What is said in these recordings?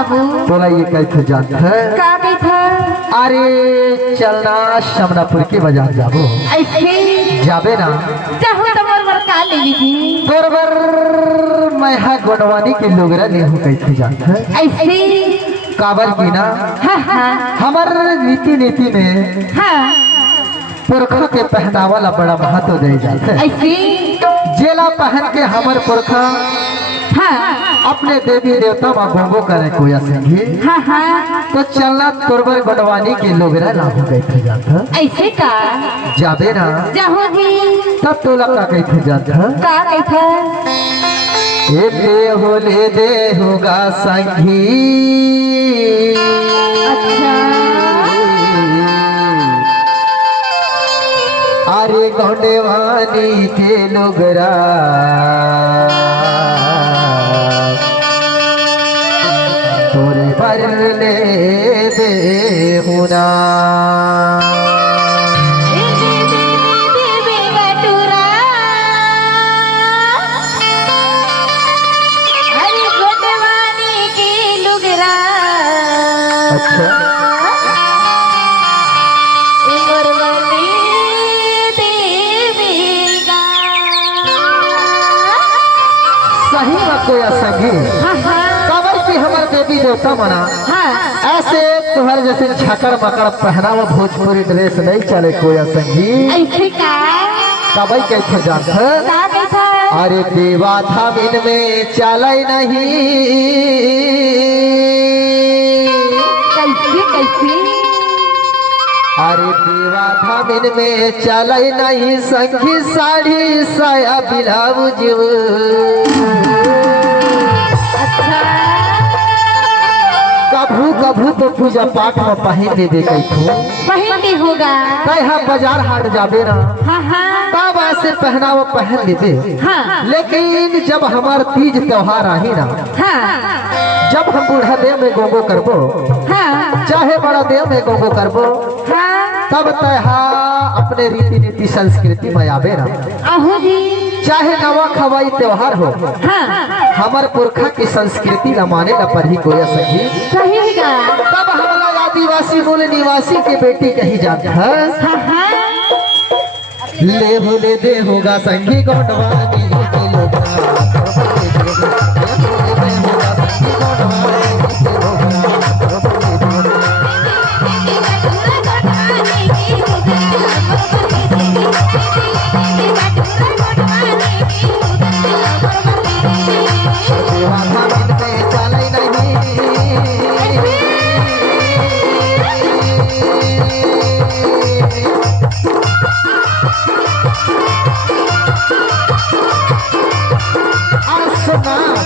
बाबू बोला ये कैसे जात है? का बैठा अरे चलना शमनापुर के बाजार जाबो। ऐसे जाबे ना चाहो तो मोर का ले लीजिए बरबर मैं हा गोडवानी के लोगरा लेहू कैसे जात है? ऐसे काबर की ना हाँ हमार रीति नीति में हाँ पुरखा के पहनावा ला बड़ा महत्व दे जाते है। ऐसे जेला पहन के हमर पुरखा हाँ अपने देवी देवता माँ भोगो करे कोया संगी हाँ तो चलना तोरबर गोडवानी के लोगरा लाहू कैसे जात है? ऐसे का जाबे ना जाहो जी तब तोला का कैसे जात है? का बैठा ये देहो ले दे होगा संगी अच्छा अरे गोडवानी के लोगरा तोरे पर ले दे हुना अच्छा सही में कोई संगी काबर की हमार देवी देवता मना ऐसे तुम्हारे जैसे छकड़ मकड़ पहना हुआ भोजपुरी ड्रेस नहीं चले कोई संगी काबर कैसे जात है? अरे देवा धाम इनमें चले नहीं अरे देवा धाम इनमें चले नहीं संगी साड़ी साया ब्लाउज कभू कभू तो पूजा पाठ में पहन ले दे कहीं होगा बाजार हाट जाबे ना तब ऐसे पहनावा पहन ले दे। लेकिन जब हमार तीज त्योहार आही ना जब हम बूढ़ा देव में गोगो करबो चाहे बड़ा देव में गोगो करबो तब तहा अपने रीति नीति संस्कृति में आबे ना चाहे नवा खवाई त्योहार हो हमार पुरखा की संस्कृति न माने न पर ही कोई सही तब हमारा आदिवासी मूल निवासी के बेटी कही जाता है ले हो ले दे होगा संगी गोडवानी के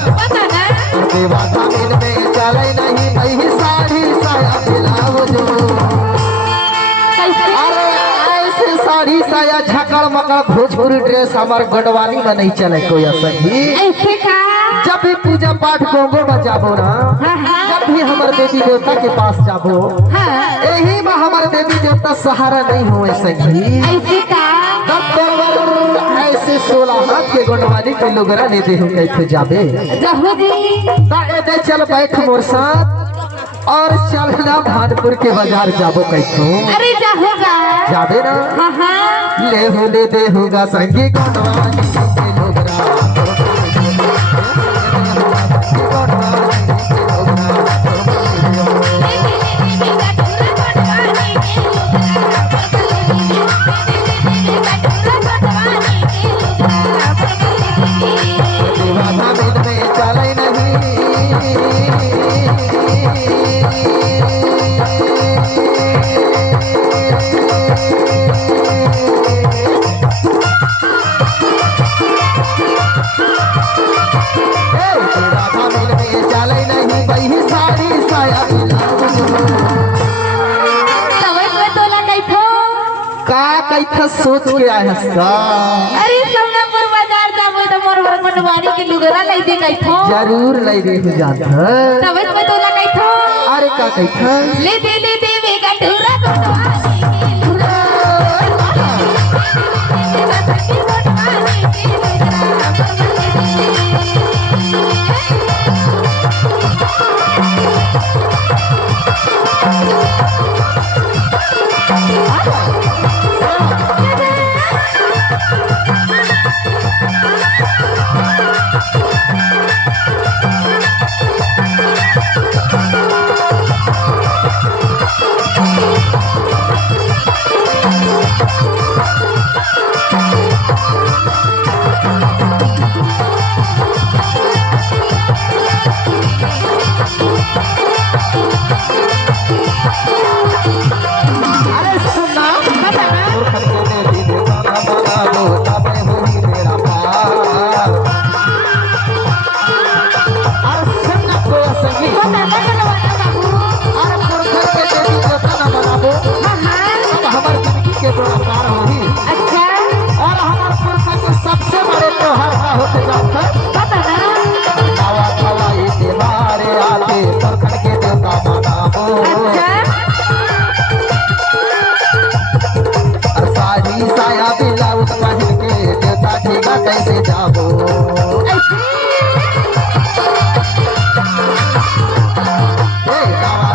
देवा धाम में चले नहीं साड़ी साया ब्लाउज अरे ऐसे साड़ी साया झकड़ मकड़ भोजपुरी ड्रेस हमार गोडवानी में नहीं चले कोई संगी। जब भी पूजा पाठ गोगो में जाबो ना जब भी हमारे देवी देवता के पास जाबो यही में हमारे देवी देवता सहारा नहीं हुए संगी। ऐसे 16 हाथ के गोडवानी के लोगरा ले दे कैसे जाबे दे चल बैठ मोर साथ और चलना भानपुर के बाजार जाबो कैसो जाबे ना ले हो ले दे होगा संगी गोडवानी के लोगरा कैथा सोच के आया अरे समनापुर बाजार जाबो तो मोर गोडवानी के लुगरा ले दे कैथो जरूर ले दे जात तब में तोला कैथो अरे का कैथा ले दे वे गठुरा गोडवानी के लुगरा से जाकर हवा हवाई तिहारे आते परखड़ के देवता मनाबो और साड़ी साया ब्लाउज पहन के देवता ठीका कैसे जाबो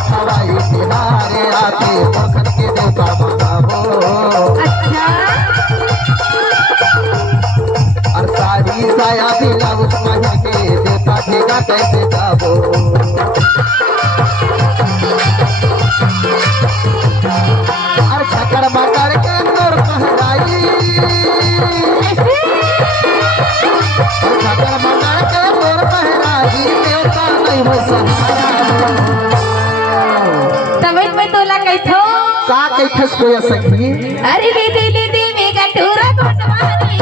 तिहारे आते परखड़ के देवता मनाबो और साड़ी साया ब्लाउज पहन के देवता ठीका कैसे जाबो और छकर मकर के नूर पहराई छकर मकर के नूर पहराई देवता नहीं हो सहारा तब मैं तोला कैथो का कैथस कोई सखी अरे दीदी में गटूरा कोटवानी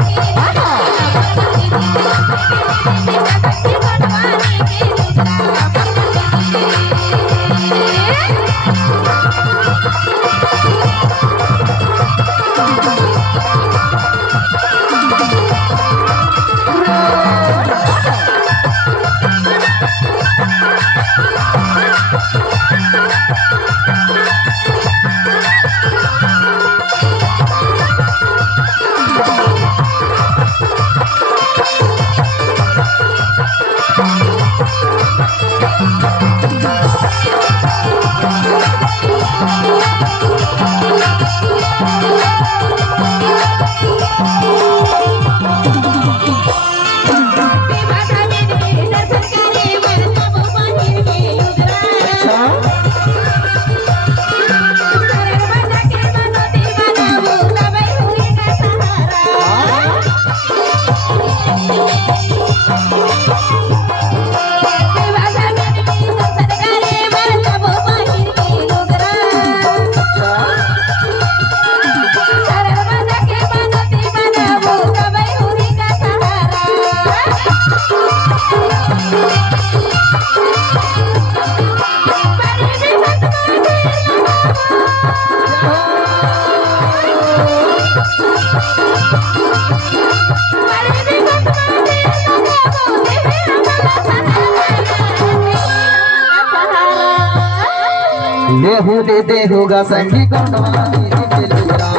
देहु दे देहुगा संगी कोटवानी के लुगरा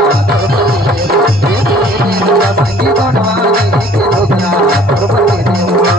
देहुगा संगी कोटवानी के लुगरा परबते देहुगा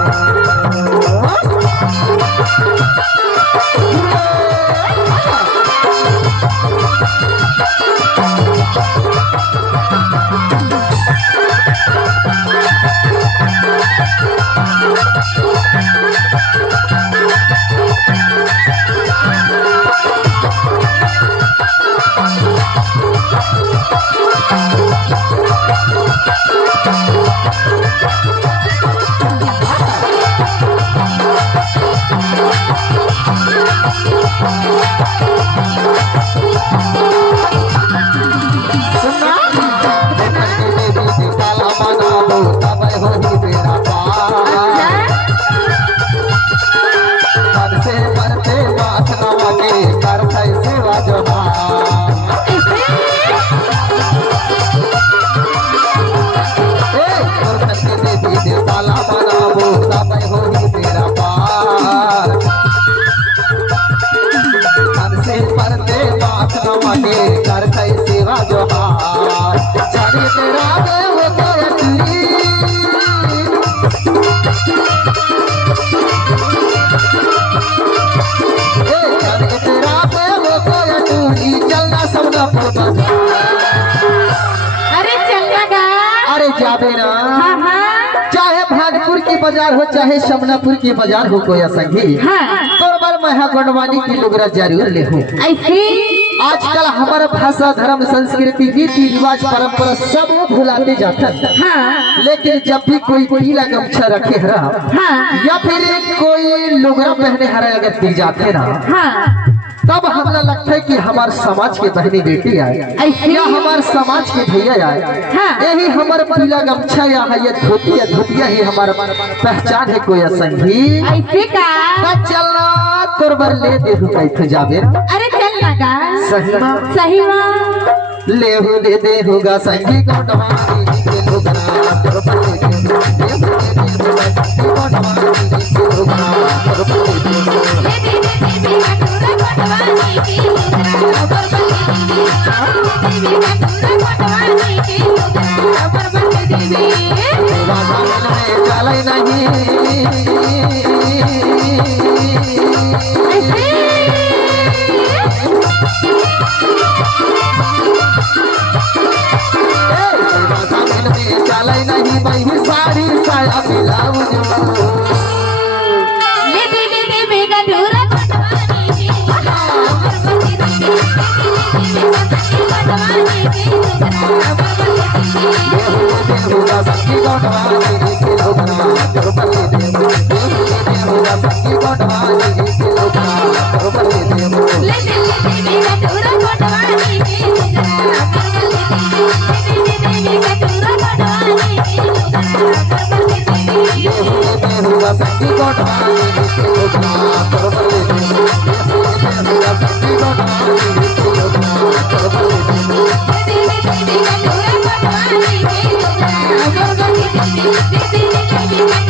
कर सेवा जोहार जाने तेरा वो तेरी जाने तेरा वो तेरी चलना सबना पड़ता अरे चलना गा अरे जाबे ना चाहे भागपुर की बाजार हो चाहे शमनापुर की बाजार हो कोई संगी तोर बार महा गणवानी की लुगरा जरूर ले हो ऐसे आजकल हमारा भाषा धर्म संस्कृति रीति रिवाज परंपरा सब भुलाते जाता है लेकिन जब भी कोई पीला गमछा रखे हरा या फिर कोई लुगरा पहने हरा अगर दी जाते ना तब हमें लगता है कि हमारे समाज के बहनी बेटी आए या हमारे समाज के भैया आए यही हमारे पीला गमछा या ये धोतिया ही हमारा पहचान है कोई संगी ऐसे का चलना तोर बर ले दे कैसे जाबे अरे चलना का सही सही ले हो दे दे होगा संगी कोटवानी के लुगना करपले दे ले हो दे दे होगा संगी कोटवानी के लुगना करपले दे ले दे दे बेगा टूरा कोटवानी के लुगना करपले दे ले दे दे बेगा टूरा कोटवानी के लुगना करपले दे बाबा में चले नहीं चले नहीं बही साड़ी साया ब्लाउज ले दे बेगा टूरा कोटवानी के लुगना करपले दे ले दे बेगा कोटवानी के लुगना करपले दे होगा संगी कोटवानी के लुगना करपले दे होगा संगी कोटवानी के लुगना करपले दे ले दे बेगा टूरा कोटवानी के लुगना करपले दे ले दे बेगा टूरा कोटवानी के लुगना करपले दे होगा संगी कोटवानी के लुगना करपले दे होगा संगी कोटवानी के लुगना करपले दे बेगा टूरा कोटवानी के लुगना करपले दे